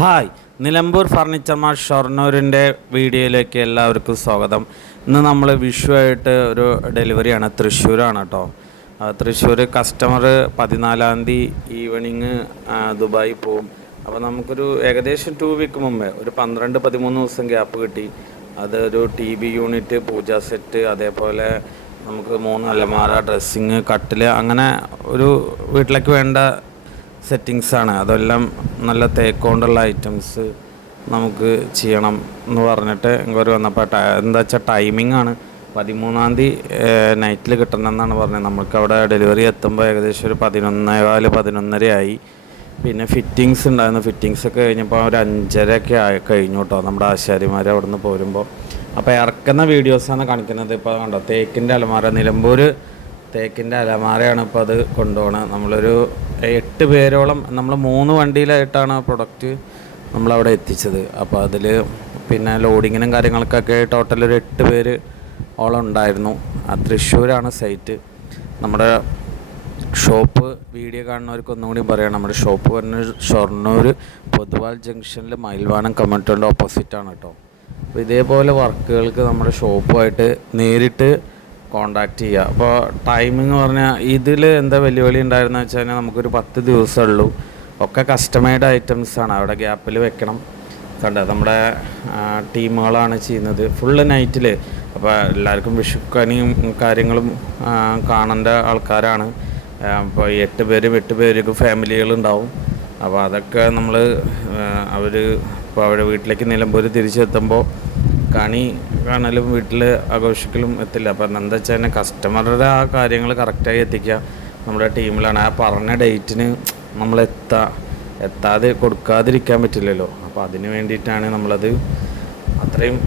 Hi Nilambur furniture mart ഷൊർണൂരിന്റെ വീഡിയോയിലേക്ക് എല്ലാവർക്കും സ്വാഗതം. ഇന്ന് നമ്മൾ വിഷു ആയിട്ട് ഒരു ഡെലിവറിയാണ്. തൃശ്ശൂരാണ് കേട്ടോ. തൃശ്ശൂർ കസ്റ്റമർ പതിനാലാം തീയതി ഈവനിങ് ദുബായി പോവും. അപ്പോൾ നമുക്കൊരു ഏകദേശം ടു വീക്ക് മുമ്പേ ഒരു പന്ത്രണ്ട് പതിമൂന്ന് ദിവസം ഗ്യാപ്പ് കിട്ടി. അതൊരു ടി വി യൂണിറ്റ് പൂജാ സെറ്റ് അതേപോലെ നമുക്ക് മൂന്ന് അലമാര ഡ്രസ്സിങ് കട്ടിൽ അങ്ങനെ ഒരു വീട്ടിലേക്ക് വേണ്ട സെറ്റിങ്സ് ആണ്. അതെല്ലാം നല്ല തേക്കൊണ്ടുള്ള ഐറ്റംസ് നമുക്ക് ചെയ്യണം എന്ന് പറഞ്ഞിട്ട് ഇങ്ങോട്ട് വന്നപ്പോൾ എന്താ വെച്ചാൽ ടൈമിംഗ് ആണ്. പതിമൂന്നാം തീയതി നൈറ്റിൽ കിട്ടണമെന്നാണ് പറഞ്ഞത്. നമുക്ക് അവിടെ ഡെലിവറി എത്തുമ്പോൾ ഏകദേശം ഒരു പതിനൊന്നേകാൽ പതിനൊന്നര ആയി പിന്നെ ഫിറ്റിങ്സ് ഉണ്ടായിരുന്നു. ഫിറ്റിങ്സ് ഒക്കെ കഴിഞ്ഞപ്പോൾ ഒരു അഞ്ചര ഒക്കെ ആയി കഴിഞ്ഞു കേട്ടോ നമ്മുടെ ആശാരിമാർ അവിടെ നിന്ന് പോരുമ്പോൾ അപ്പോൾ ഇറക്കുന്ന വീഡിയോസാണ് കാണിക്കുന്നത്. ഇപ്പോൾ കണ്ടോ തേക്കിന്റെ അലമാര നിലമ്പൂർ തേക്കിന്റെ അലമാരയാണ് ഇപ്പോൾ അത് കൊണ്ടുപോകണത് നമ്മളൊരു എട്ട് പേരോളം നമ്മൾ മൂന്ന് വണ്ടിയിലായിട്ടാണ് ആ പ്രൊഡക്റ്റ് നമ്മളവിടെ എത്തിച്ചത്. അപ്പോൾ അതിൽ പിന്നെ ലോഡിങ്ങിനും കാര്യങ്ങൾക്കൊക്കെ ടോട്ടൽ ഒരു എട്ട് പേര് ഓളം ഉണ്ടായിരുന്നു. ആ തൃശ്ശൂരാണ് സൈറ്റ് നമ്മുടെ ഷോപ്പ് വീഡിയോ കാണുന്നവർക്ക് ഒന്നും കൂടി പറയാം. നമ്മുടെ ഷോപ്പ് പറഞ്ഞ ഷൊർണൂർ പൊതുവാൾ ജംഗ്ഷനിൽ മയിൽവാനം കമ്മിറ്റിയുടെ ഓപ്പോസിറ്റാണ് കേട്ടോ അപ്പോൾ ഇതേപോലെ വർക്കുകൾക്ക് നമ്മുടെ ഷോപ്പുമായിട്ട് നേരിട്ട് കോണ്ടാക്ട് ചെയ്യുക അപ്പോൾ ടൈമിങ് പറഞ്ഞാൽ ഇതിൽ എന്താ വെല്ലുവിളി ഉണ്ടായിരുന്ന വെച്ച് കഴിഞ്ഞാൽ നമുക്കൊരു പത്ത് ദിവസമേ ഉള്ളൂ ഒക്കെ കസ്റ്റമൈഡ് ആണ്. അവിടെ ഗ്യാപ്പിൽ വെക്കണം. കണ്ട? നമ്മുടെ ടീമുകളാണ് ചെയ്യുന്നത്. ഫുള്ള് നൈറ്റിൽ അപ്പോൾ എല്ലാവർക്കും വിഷുക്കനിയും കാര്യങ്ങളും കാണേണ്ട ആൾക്കാരാണ്. അപ്പോൾ എട്ട് പേര് എട്ട് പേർക്ക് ഫാമിലികളുണ്ടാവും. അപ്പോൾ അതൊക്കെ നമ്മൾ അവർ ഇപ്പോൾ അവരുടെ വീട്ടിലേക്ക് നിലമ്പൂർ തിരിച്ചെത്തുമ്പോൾ കണി കാണലും വീട്ടിൽ ആഘോഷിക്കലും എത്തില്ല. അപ്പം എന്താ വെച്ചാൽ തന്നെ കസ്റ്റമറുടെ ആ കാര്യങ്ങൾ കറക്റ്റായി എത്തിക്കുക നമ്മുടെ ടീമിലാണ് ആ പറഞ്ഞ ഡേറ്റിന് നമ്മൾ എത്താ. എത്താതെ കൊടുക്കാതിരിക്കാൻ പറ്റില്ലല്ലോ. അപ്പോൾ അതിന് വേണ്ടിയിട്ടാണ് നമ്മളത് അത്രയും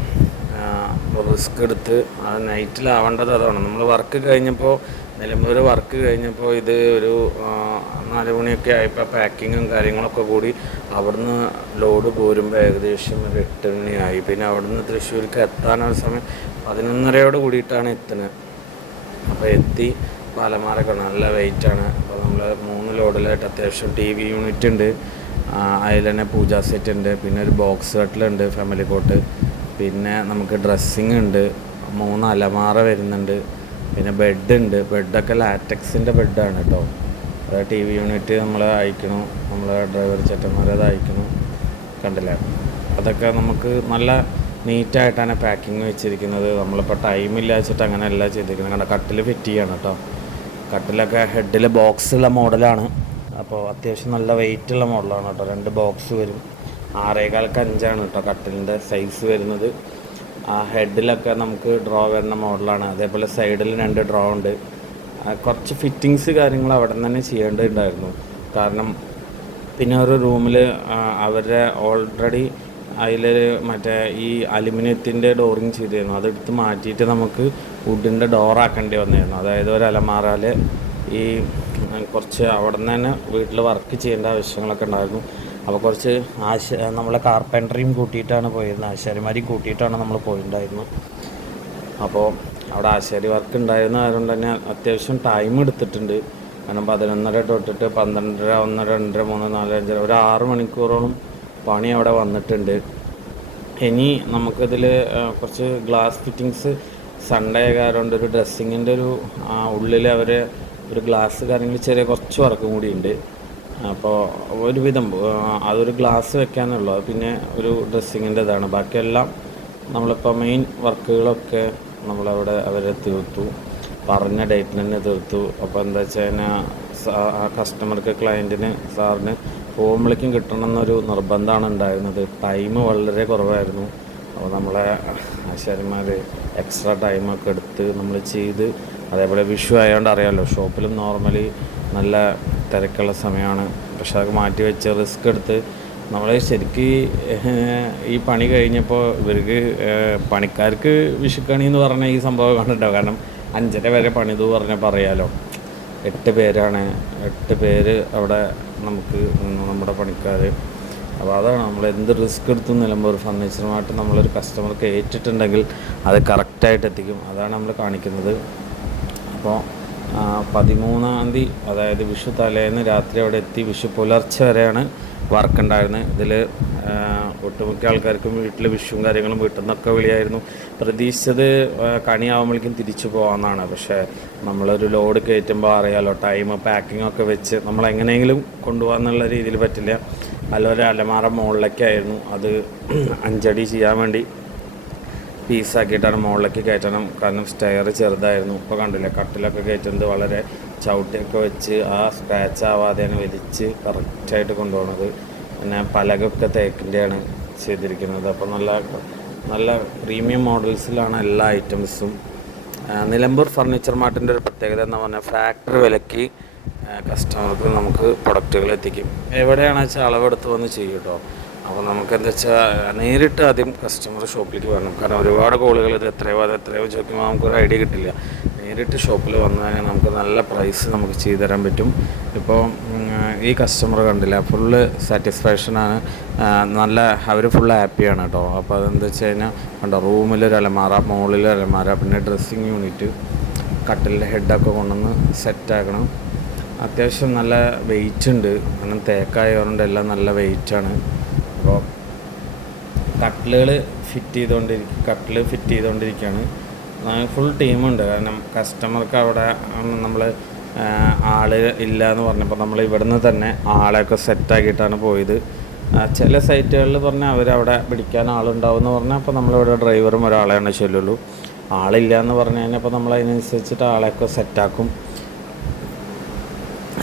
റിസ്ക് എടുത്ത് ആ നൈറ്റിലാവേണ്ടത് അതാണ്. നമ്മൾ വർക്ക് കഴിഞ്ഞപ്പോൾ നിലമ്പൂർ വർക്ക് കഴിഞ്ഞപ്പോൾ ഇത് ഒരു നാല് മണിയൊക്കെ ആയപ്പോൾ പാക്കിങ്ങും കാര്യങ്ങളൊക്കെ കൂടി അവിടുന്ന് ലോഡ് പോരുമ്പോൾ ഏകദേശം ഒരു എട്ട് മണിയായി. പിന്നെ അവിടുന്ന് തൃശ്ശൂർക്ക് എത്താനുള്ള സമയം പതിനൊന്നരയോട് കൂടിയിട്ടാണ് എത്തുന്നത് അപ്പോൾ എത്തി പാലമാരൊക്കെ നല്ല വെയിറ്റാണ് അപ്പോൾ നമ്മൾ മൂന്ന് ലോഡിലായിട്ട് അത്യാവശ്യം ടി വി യൂണിറ്റ് ഉണ്ട്. അതിൽ തന്നെ പൂജാ സെറ്റ് ഉണ്ട്. പിന്നെ ഒരു ബോക്സ് കട്ടിലുണ്ട് ഫാമിലി കോട്ട് പിന്നെ നമുക്ക് ഡ്രസ്സിങ് ഉണ്ട്. മൂന്ന് അലമാറ വരുന്നുണ്ട്. പിന്നെ ബെഡ് ഉണ്ട്. ബെഡൊക്കെ ലാറ്റക്സിന്റെ ബെഡാണ് കേട്ടോ അത് ടി വി യൂണിറ്റ് നമ്മൾ അയക്കണം. നമ്മളെ ഡ്രൈവർ ചേട്ടന്മാർ അത് അയക്കണം. കണ്ടില്ലേ? അതൊക്കെ നമുക്ക് നല്ല നീറ്റായിട്ടാണ് പാക്കിങ് വെച്ചിരിക്കുന്നത്. നമ്മളിപ്പോൾ ടൈമില്ല വെച്ചിട്ട് അങ്ങനെയല്ല ചെയ്തിരിക്കുന്നത്. കണ്ട? കട്ടിൽ ഫിറ്റ് ചെയ്യണം കേട്ടോ കട്ടിലൊക്കെ ഹെഡിൽ ബോക്സ് ഉള്ള മോഡലാണ് അപ്പോൾ അത്യാവശ്യം നല്ല വെയിറ്റ് ഉള്ള മോഡലാണ് കേട്ടോ രണ്ട് ബോക്സ് വരും. ആറേകാൽക്ക് അഞ്ചാണ് കേട്ടോ കട്ടിലിന്റെ സൈസ് വരുന്നത്. ആ ഹെഡിലൊക്കെ നമുക്ക് ഡ്രോ വരുന്ന മോഡലാണ് അതേപോലെ സൈഡിൽ രണ്ട് ഡ്രോ ഉണ്ട്. കുറച്ച് ഫിറ്റിങ്സ് കാര്യങ്ങൾ അവിടെ നിന്ന് തന്നെ ചെയ്യേണ്ടതുണ്ടായിരുന്നു. കാരണം പിന്നെ ഒരു റൂമിൽ അവരുടെ ഓൾറെഡി അതിൽ മറ്റേ ഈ അലുമിനിയത്തിന്റെ ഡോറിങ് ചെയ്തിരുന്നു. അതെടുത്ത് മാറ്റിയിട്ട് നമുക്ക് വുഡിന്റെ ഡോറാക്കേണ്ടി വന്നിരുന്നു. അതായത് ഒരു അലമാറാൽ ഈ കുറച്ച് അവിടെ നിന്ന് തന്നെ വീട്ടിൽ വർക്ക് ചെയ്യേണ്ട ആവശ്യങ്ങളൊക്കെ ഉണ്ടായിരുന്നു. അപ്പോൾ കുറച്ച് ആശ നമ്മളെ കാർപ്പന്ററിയും കൂട്ടിയിട്ടാണ് പോയിരുന്നത്. ആശാരിമാരെയും കൂട്ടിയിട്ടാണ് നമ്മൾ പോയിട്ടുണ്ടായിരുന്നത്. അപ്പോൾ അവിടെ ആശാരി വർക്ക് ഉണ്ടായിരുന്ന ആയതുകൊണ്ട് തന്നെ അത്യാവശ്യം ടൈം എടുത്തിട്ടുണ്ട്. കാരണം പതിനൊന്നര തൊട്ടിട്ട് പന്ത്രണ്ടര ഒന്നര രണ്ടര മൂന്ന് നാല് അഞ്ചര ഒരു ആറ് മണിക്കൂറോളം പണി അവിടെ വന്നിട്ടുണ്ട്. ഇനി നമുക്കിതിൽ കുറച്ച് ഗ്ലാസ് ഫിറ്റിങ്സ് സൺഡേ കാരണം ഒരു ഡ്രസ്സിങ്ങിന്റെ ഒരു ഉള്ളിൽ അവർ ഒരു ഗ്ലാസ് കാര്യങ്ങൾ ചെറിയ കുറച്ച് വർക്കും കൂടി ഉണ്ട് അപ്പോൾ ഒരുവിധം അതൊരു ഗ്ലാസ് വെക്കാനുള്ളൂ. പിന്നെ ഒരു ഡ്രസ്സിങ്ങിന്റെ ഇതാണ് ബാക്കിയെല്ലാം നമ്മളിപ്പോൾ മെയിൻ വർക്കുകളൊക്കെ നമ്മളവിടെ അവരെ തീർത്തു. പറഞ്ഞ ഡേറ്റിന് തന്നെ തീർത്തു. അപ്പോൾ എന്താ വെച്ച് കഴിഞ്ഞാൽ ആ കസ്റ്റമർക്ക് ക്ലയന്റിന് സാറിന് ഫോം വിളിക്കും കിട്ടണം എന്നൊരു നിർബന്ധമാണ് ഉണ്ടായിരുന്നത്. ടൈം വളരെ കുറവായിരുന്നു. അപ്പോൾ നമ്മളെ ആശാരിമാർ എക്സ്ട്രാ ടൈമൊക്കെ എടുത്ത് നമ്മൾ ചെയ്ത് അതേപോലെ വിഷു ആയതുകൊണ്ട് അറിയാമല്ലോ ഷോപ്പിലും നോർമലി നല്ല തിരക്കുള്ള സമയമാണ് പക്ഷെ അതൊക്കെ മാറ്റി വെച്ച് റിസ്ക് എടുത്ത് നമ്മൾ ശരിക്ക് ഈ പണി കഴിഞ്ഞപ്പോൾ ഇവർക്ക് പണിക്കാർക്ക് വിഷുക്കണി എന്ന് പറഞ്ഞ ഈ സംഭവം കണ്ടിട്ടോ കാരണം അഞ്ചര വരെ പണിത് പറഞ്ഞപ്പോൾ അറിയാലോ എട്ട് പേരാണ്. എട്ട് പേര് അവിടെ നമുക്ക് നമ്മുടെ പണിക്കാർ അപ്പോൾ അതാണ് നമ്മൾ എന്ത് റിസ്ക് എടുത്തു നിലമ്പൂർ ഫർണിച്ചറുമായിട്ട് നമ്മളൊരു കസ്റ്റമർക്ക് ഏറ്റിട്ടുണ്ടെങ്കിൽ അത് കറക്റ്റായിട്ട് എത്തിക്കും. അതാണ് നമ്മൾ കാണിക്കുന്നത്. അപ്പോൾ പതിമൂന്നാം തീയതി അതായത് വിഷു തലേന്ന് രാത്രി അവിടെ എത്തി. വിഷു പുലർച്ചെ വരെയാണ് വർക്ക് ഉണ്ടായിരുന്നത് ഇതിൽ ഒട്ടുമിക്ക ആൾക്കാർക്കും വീട്ടിൽ വിഷുവും കാര്യങ്ങളും വീട്ടിൽ നിന്നൊക്കെ വിളിയായിരുന്നു. പ്രതീക്ഷിച്ചത് കണിയാവുമ്പോഴേക്കും തിരിച്ചു പോകാമെന്നാണ് പക്ഷേ നമ്മളൊരു ലോഡ് കയറ്റുമ്പോൾ അറിയാലോ ടൈം പാക്കിംഗ് ഒക്കെ വെച്ച് നമ്മൾ എങ്ങനെയെങ്കിലും കൊണ്ടുപോകാന്നുള്ള രീതിയിൽ പറ്റില്ല. അല്ല ഒരു അലമാറ മുകളിലേക്കായിരുന്നു അത് അഞ്ചടി ചെയ്യാൻ വേണ്ടി പീസാക്കിയിട്ടാണ് മുകളിലേക്ക് കയറ്റണം. കാരണം സ്റ്റെയർ ചെറുതായിരുന്നു. ഇപ്പോൾ കണ്ടില്ലേ കട്ടിലൊക്കെ കയറ്റുന്നത് വളരെ ചവിട്ടിയൊക്കെ വെച്ച് ആ സ്ക്രാച്ച് ആവാതെയാണ് വലിച്ച് കറക്റ്റായിട്ട് കൊണ്ടുപോകുന്നത്. പിന്നെ പലകൊക്കെ തേക്കിന്റെയാണ് ചെയ്തിരിക്കുന്നത്. അപ്പോൾ നല്ല നല്ല പ്രീമിയം മോഡൽസിലാണ് എല്ലാ ഐറ്റംസും നിലമ്പൂർ ഫർണിച്ചർ മാർട്ടിന്റെ ഒരു പ്രത്യേകത എന്ന് പറഞ്ഞാൽ ഫാക്ടറി വിലക്ക് കസ്റ്റമർക്ക് നമുക്ക് പ്രൊഡക്റ്റുകൾ എത്തിക്കും. എവിടെയാണെന്ന് വെച്ചാൽ അളവെടുത്ത് വന്ന് ചെയ്യും കേട്ടോ അപ്പോൾ നമുക്ക് എന്താ വെച്ചാൽ നേരിട്ട് ആദ്യം കസ്റ്റമർ ഷോപ്പിലേക്ക് വരണം. കാരണം ഒരുപാട് കോളുകൾ ഇത് എത്രയോ അത് എത്രയോ ചോദിക്കുമ്പോൾ നമുക്കൊരു ഐഡിയ കിട്ടില്ല. നേരിട്ട് ഷോപ്പിൽ വന്നാൽ നമുക്ക് നല്ല പ്രൈസ് നമുക്ക് ചെയ്തു തരാൻ പറ്റും. ഇപ്പോൾ ഈ കസ്റ്റമർ കണ്ടില്ല ഫുള്ള് സാറ്റിസ്ഫാക്ഷനാണ് നല്ല അവർ ഫുള്ള് ഹാപ്പിയാണ് കേട്ടോ. അപ്പോൾ അതെന്താ വെച്ച് കഴിഞ്ഞാൽ കണ്ടോ റൂമിലൊരു അലമാറ മോളിൽ അലമാറ പിന്നെ ഡ്രസ്സിങ് യൂണിറ്റ് കട്ടിലിന്റെ ഹെഡൊക്കെ കൊണ്ടുവന്ന് സെറ്റാക്കണം അത്യാവശ്യം നല്ല വെയിറ്റ് ഉണ്ട്. കാരണം തേക്കായ കൊണ്ട് എല്ലാം നല്ല വെയിറ്റാണ് കട്ടിലുകൾ ഫിറ്റ് ചെയ്തുകൊണ്ടിരിക്കും കട്ടിൽ ഫിറ്റ് ചെയ്തുകൊണ്ടിരിക്കുകയാണ് ഫുൾ ടീമുണ്ട് കാരണം കസ്റ്റമർക്ക് അവിടെ നമ്മൾ ആൾ ഇല്ല എന്ന് പറഞ്ഞപ്പോൾ നമ്മൾ ഇവിടുന്ന് തന്നെ ആളെയൊക്കെ സെറ്റാക്കിയിട്ടാണ് പോയത്. ചില സൈറ്റുകളിൽ പറഞ്ഞാൽ അവരവിടെ പിടിക്കാൻ ആളുണ്ടാവും എന്ന് പറഞ്ഞാൽ അപ്പോൾ നമ്മളിവിടെ ഡ്രൈവറും ഒരാളെയാണ് ചെല്ലുള്ളൂ ആളില്ല എന്ന് പറഞ്ഞു കഴിഞ്ഞാൽ അപ്പോൾ നമ്മൾ അതിനനുസരിച്ചിട്ട് ആളെയൊക്കെ സെറ്റാക്കും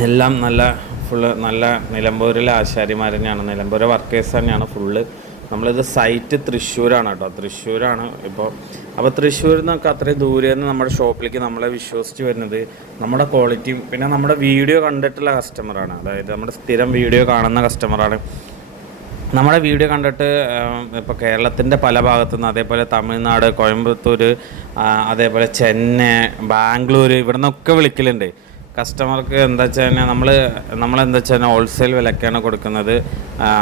എല്ലാം നല്ല ഫുള്ള് നല്ല നിലമ്പൂരിലെ ആശാരിമാർ തന്നെയാണ്. നിലമ്പൂരെ വർക്കേഴ്സ് തന്നെയാണ് ഫുള്ള് നമ്മളിത് സൈറ്റ് തൃശ്ശൂരാണ് കേട്ടോ. തൃശ്ശൂരാണ് ഇപ്പോൾ അപ്പോൾ തൃശ്ശൂരിൽ നിന്നൊക്കെ അത്രയും ദൂരെ നിന്ന് നമ്മുടെ ഷോപ്പിലേക്ക് നമ്മളെ വിശ്വസിച്ച് വരുന്നത് നമ്മുടെ ക്വാളിറ്റിയും പിന്നെ നമ്മുടെ വീഡിയോ കണ്ടിട്ടുള്ള കസ്റ്റമറാണ് അതായത് നമ്മുടെ സ്ഥിരം വീഡിയോ കാണുന്ന കസ്റ്റമറാണ് നമ്മുടെ വീഡിയോ കണ്ടിട്ട് ഇപ്പോൾ കേരളത്തിന്റെ പല ഭാഗത്തു നിന്ന് അതേപോലെ തമിഴ്നാട് കോയമ്പത്തൂർ അതേപോലെ ചെന്നൈ ബാംഗ്ലൂർ ഇവിടെ നിന്നൊക്കെ വിളിക്കലുണ്ട്. കസ്റ്റമർക്ക് എന്താ വെച്ച് കഴിഞ്ഞാൽ നമ്മൾ നമ്മളെന്താ വെച്ച് കഴിഞ്ഞാൽ ഹോൾസെയിൽ വിലക്കാണ് കൊടുക്കുന്നത്.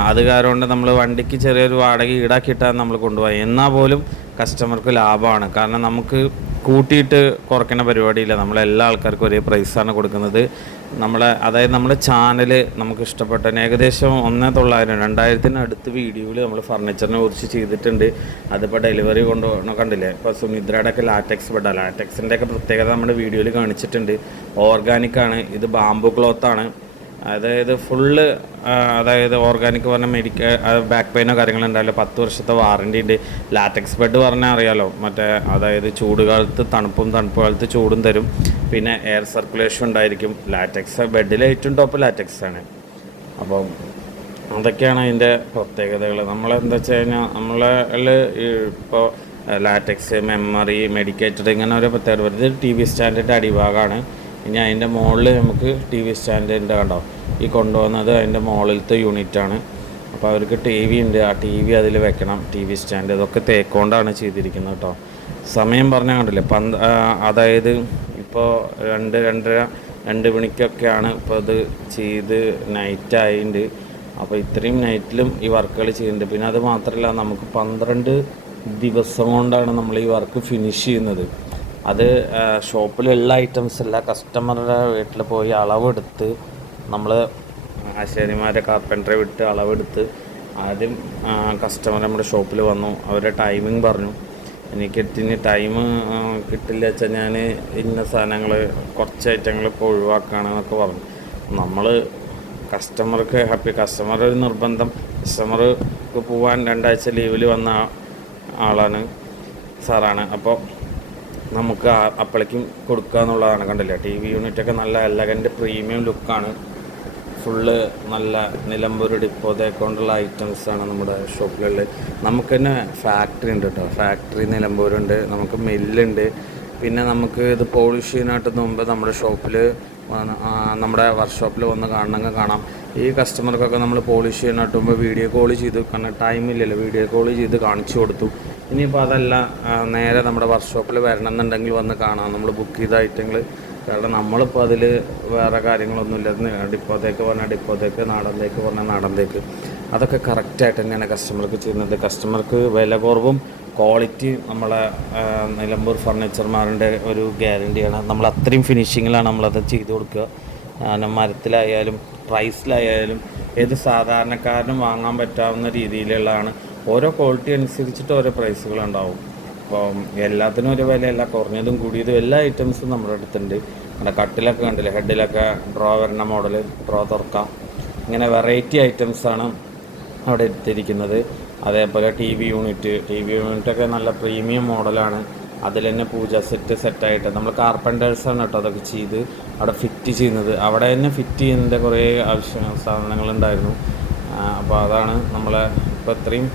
അത് കാരണം നമ്മൾ വണ്ടിക്ക് ചെറിയൊരു വാടക ഈടാക്കിയിട്ടാണ് നമ്മൾ കൊണ്ടുപോയി. എന്നാൽ പോലും കസ്റ്റമർക്ക് ലാഭമാണ് കാരണം നമുക്ക് കൂട്ടിയിട്ട് കുറയ്ക്കുന്ന പരിപാടിയില്ല. നമ്മളെല്ലാ ആൾക്കാർക്കും ഒരേ പ്രൈസാണ് കൊടുക്കുന്നത്. നമ്മളെ അതായത് നമ്മുടെ ചാനൽ നമുക്ക് ഇഷ്ടപ്പെട്ട ഏകദേശം ഒന്നേ തൊള്ളായിരം രണ്ടായിരത്തിന് അടുത്ത് വീഡിയോയിൽ നമ്മൾ ഫർണിച്ചറിനെ കുറിച്ച് ചെയ്തിട്ടുണ്ട്. അതിപ്പോൾ ഡെലിവറി കൊണ്ടുപോകണം കണ്ടില്ലേ? ഇപ്പോൾ സുമിത്രയുടെ ഒക്കെ ലാറ്റക്സ് പെട്ട ലാറ്റക്സിന്റെ ഒക്കെ പ്രത്യേകത നമ്മുടെ വീഡിയോയിൽ കാണിച്ചിട്ടുണ്ട്. ഓർഗാനിക് ആണ്. ഇത് ബാംബു ക്ലോത്താണ് അതായത് ഫുള്ള് അതായത് ഓർഗാനിക് പറഞ്ഞ മെഡിക്കൽ ബാക്ക് പെയിനോ കാര്യങ്ങളോ ഉണ്ടാവില്ല പത്ത് വർഷത്തെ വാറണ്ടി ഉണ്ട്. ലാറ്റക്സ് ബെഡ് പറഞ്ഞാൽ അറിയാലോ. മറ്റേ അതായത് ചൂട് കാലത്ത് തണുപ്പും തണുപ്പ് കാലത്ത് ചൂടും തരും. പിന്നെ എയർ സർക്കുലേഷൻ ഉണ്ടായിരിക്കും. ലാറ്റക്സ് ബെഡിൽ ഏറ്റവും ടോപ്പ് ലാറ്റക്സ് ആണ്. അപ്പം അതൊക്കെയാണ് അതിന്റെ പ്രത്യേകതകൾ നമ്മളെന്താ വെച്ച് കഴിഞ്ഞാൽ നമ്മളെ ഇപ്പോൾ ലാറ്റക്സ് മെമ്മറി മെഡിക്കേറ്റഡ് ഇങ്ങനെ ഒരു പ്രത്യേകത. ഇത് ടി വി സ്റ്റാൻഡിന്റെ അടിഭാഗമാണ് ഇനി അതിന്റെ മുകളിൽ നമുക്ക് ടി വി സ്റ്റാൻഡിന്റെ കണ്ടോ? ഈ കൊണ്ടുവന്നത് അതിന്റെ മുകളിലത്തെ യൂണിറ്റാണ്. അപ്പോൾ അവർക്ക് ടി വി ഉണ്ട്. ആ ടി വി അതിൽ വെക്കണം ടി വി സ്റ്റാൻഡ്. ഇതൊക്കെ തേക്കൊണ്ടാണ് ചെയ്തിരിക്കുന്നത് കേട്ടോ. സമയം പറഞ്ഞാൽ കണ്ടില്ലേ? പന്ത് അതായത് ഇപ്പോൾ രണ്ട് രണ്ടര രണ്ട് മണിക്കൊക്കെയാണ് ഇപ്പോൾ അത് ചെയ്ത് നൈറ്റ് ആയിട്ടുണ്ട് അപ്പോൾ ഇത്രയും നൈറ്റിലും ഈ വർക്കുകൾ ചെയ്യുന്നുണ്ട്. പിന്നെ അത് മാത്രമല്ല നമുക്ക് പന്ത്രണ്ട് ദിവസം കൊണ്ടാണ് നമ്മൾ ഈ വർക്ക് ഫിനിഷ് ചെയ്യുന്നത്. അത് ഷോപ്പിലുള്ള ഐറ്റംസ് അല്ല കസ്റ്റമറുടെ വീട്ടിൽ പോയി അളവെടുത്ത് നമ്മൾ ആശാരിമാരെ കാർപ്പന്ററെ വിട്ട് അളവെടുത്ത് ആദ്യം കസ്റ്റമർ നമ്മുടെ ഷോപ്പിൽ വന്നു. അവരുടെ ടൈമിംഗ് പറഞ്ഞു. എനിക്ക് ഇനി ടൈം കിട്ടില്ല വെച്ചാൽ ഞാൻ ഇന്ന സാധനങ്ങൾ കുറച്ച് ഐറ്റങ്ങൾ ഇപ്പോൾ ഒഴിവാക്കുകയാണെന്നൊക്കെ പറഞ്ഞു. നമ്മൾ കസ്റ്റമർക്ക് ഹാപ്പി കസ്റ്റമർ ഒരു നിർബന്ധം. കസ്റ്റമർക്ക് പോകാൻ രണ്ടാഴ്ച ലീവിൽ വന്ന ആളാണ് സാറാണ്. അപ്പോൾ നമുക്ക് അപ്പളേക്കും കൊടുക്കുക എന്നുള്ളതാണ് കണ്ടില്ല? ടി വി യൂണിറ്റൊക്കെ നല്ല എലഗന്റ് പ്രീമിയം ലുക്കാണ് ഫുള്ള് നല്ല നിലമ്പൂർ ഡിപ്പോതെ കൊണ്ടുള്ള ഐറ്റംസാണ് നമ്മുടെ ഷോപ്പിലുള്ളത് നമുക്ക് തന്നെ ഫാക്ടറി ഉണ്ട് കേട്ടോ ഫാക്ടറി നിലമ്പൂരുണ്ട് നമുക്ക് മില്ലുണ്ട് പിന്നെ നമുക്ക് ഇത് പോളിഷ് ചെയ്യാനായിട്ട് മുമ്പ് നമ്മുടെ ഷോപ്പിൽ നമ്മുടെ വർക്ക്ഷോപ്പിൽ വന്ന് കാണണമെങ്കിൽ കാണാം. ഈ കസ്റ്റമർക്കൊക്കെ നമ്മൾ പോളിഷ് ചെയ്യാനായിട്ട് മുമ്പ് വീഡിയോ കോൾ ചെയ്ത് കാരണം ടൈമില്ലല്ലോ വീഡിയോ കോൾ ചെയ്ത് കാണിച്ചു കൊടുത്തു. ഇനിയിപ്പോൾ അതല്ല നേരെ നമ്മുടെ വർക്ക്ഷോപ്പിൽ വരണം എന്നുണ്ടെങ്കിൽ വന്ന് കാണാം. നമ്മൾ ബുക്ക് ചെയ്ത ഐറ്റങ്ങൾ കാരണം നമ്മളിപ്പോൾ അതിൽ വേറെ കാര്യങ്ങളൊന്നുമില്ല. ഡിപ്പോത്തേക്ക് പറഞ്ഞാൽ ഡിപ്പോത്തേക്ക് നാടന്തേക്ക് പറഞ്ഞാൽ നാടന്തേക്ക് അതൊക്കെ കറക്റ്റായിട്ട് തന്നെയാണ് കസ്റ്റമർക്ക് ചെയ്യുന്നത്. കസ്റ്റമർക്ക് വില കുറവും ക്വാളിറ്റി നമ്മളെ നിലമ്പൂർ ഫർണിച്ചർമാരുടെ ഒരു ഗ്യാരണ്ടിയാണ് നമ്മൾ അത്രയും ഫിനിഷിങ്ങിലാണ് നമ്മളത് ചെയ്തു കൊടുക്കുക. മരത്തിലായാലും പ്രൈസിലായാലും ഏത് സാധാരണക്കാരനും വാങ്ങാൻ പറ്റാവുന്ന രീതിയിലുള്ളതാണ്. ഓരോ ക്വാളിറ്റി അനുസരിച്ചിട്ട് ഓരോ പ്രൈസുകളുണ്ടാവും അപ്പോൾ എല്ലാത്തിനും ഒരു വിലയല്ല. കുറഞ്ഞതും കൂടിയതും എല്ലാ ഐറ്റംസും നമ്മുടെ അടുത്തുണ്ട്. നമ്മുടെ കട്ടിലൊക്കെ കണ്ടില്ലേ? ഹെഡിലൊക്കെ ഡ്രോ വരണ മോഡൽ ഡ്രോ തുറക്കാം. ഇങ്ങനെ വെറൈറ്റി ഐറ്റംസാണ് അവിടെ എടുത്തിരിക്കുന്നത് അതേപോലെ T V unit T V യൂണിറ്റൊക്കെ നല്ല പ്രീമിയം മോഡലാണ് അതിൽ തന്നെ പൂജ സെറ്റ് സെറ്റായിട്ട് നമ്മൾ കാർപ്പന്റേഴ്സാണ് കേട്ടോ അതൊക്കെ ചെയ്ത് അവിടെ ഫിറ്റ് ചെയ്യുന്നത്. അവിടെ തന്നെ ഫിറ്റ് ചെയ്യുന്നതിന്റെ കുറേ ആവശ്യ സാധനങ്ങളുണ്ടായിരുന്നു അപ്പോൾ അതാണ് നമ്മളെ ഇപ്പോൾ ഇത്രയും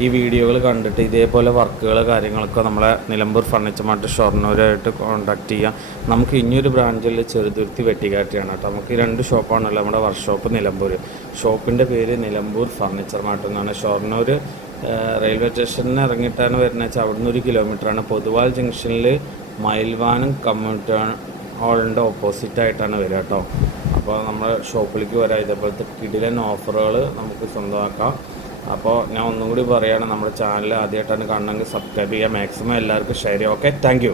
ഈ വീഡിയോകൾ കണ്ടിട്ട് ഇതേപോലെ വർക്കുകൾ കാര്യങ്ങളൊക്കെ നമ്മളെ നിലമ്പൂർ ഫർണിച്ചർ മാർട്ട് ഷൊർണൂരായിട്ട് കോൺടാക്ട് ചെയ്യാം. നമുക്ക് ഇനിയൊരു ബ്രാഞ്ചിൽ ചെറുതുരുത്തി വെട്ടിക്കാട്ടിയാണ് കേട്ടോ. നമുക്ക് രണ്ട് ഷോപ്പാണല്ലോ നമ്മുടെ വർക്ക്ഷോപ്പ് നിലമ്പൂർ ഷോപ്പിന്റെ പേര് നിലമ്പൂർ ഫർണിച്ചർ മാർട്ട് എന്നാണ്. ഷൊർണൂർ റെയിൽവേ സ്റ്റേഷനിൽ ഇറങ്ങിയിട്ടാണ് വരുന്നത്. വെച്ചാൽ അവിടുന്ന് ഒരു കിലോമീറ്ററാണ് പൊതുവാൾ ജംഗ്ഷനിൽ മയിൽവാനം കമ്മ്യൂണിറ്റി ഹാളിന്റെ ഓപ്പോസിറ്റായിട്ടാണ് വരിക കേട്ടോ. അപ്പോൾ നമ്മൾ ഷോപ്പിലേക്ക് വരാം. ഇതേപോലത്തെ കിടിലൻ ഓഫറുകൾ നമുക്ക് സ്വന്തമാക്കാം. അപ്പോൾ ഞാൻ ഒന്നും കൂടി പറയുകയാണ് നമ്മുടെ ചാനൽ ആദ്യമായിട്ടാണ് കാണണമെങ്കിൽ സബ്സ്ക്രൈബ് ചെയ്യുക മാക്സിമം എല്ലാവർക്കും ഷെയർ ചെയ്യുക. Okay thank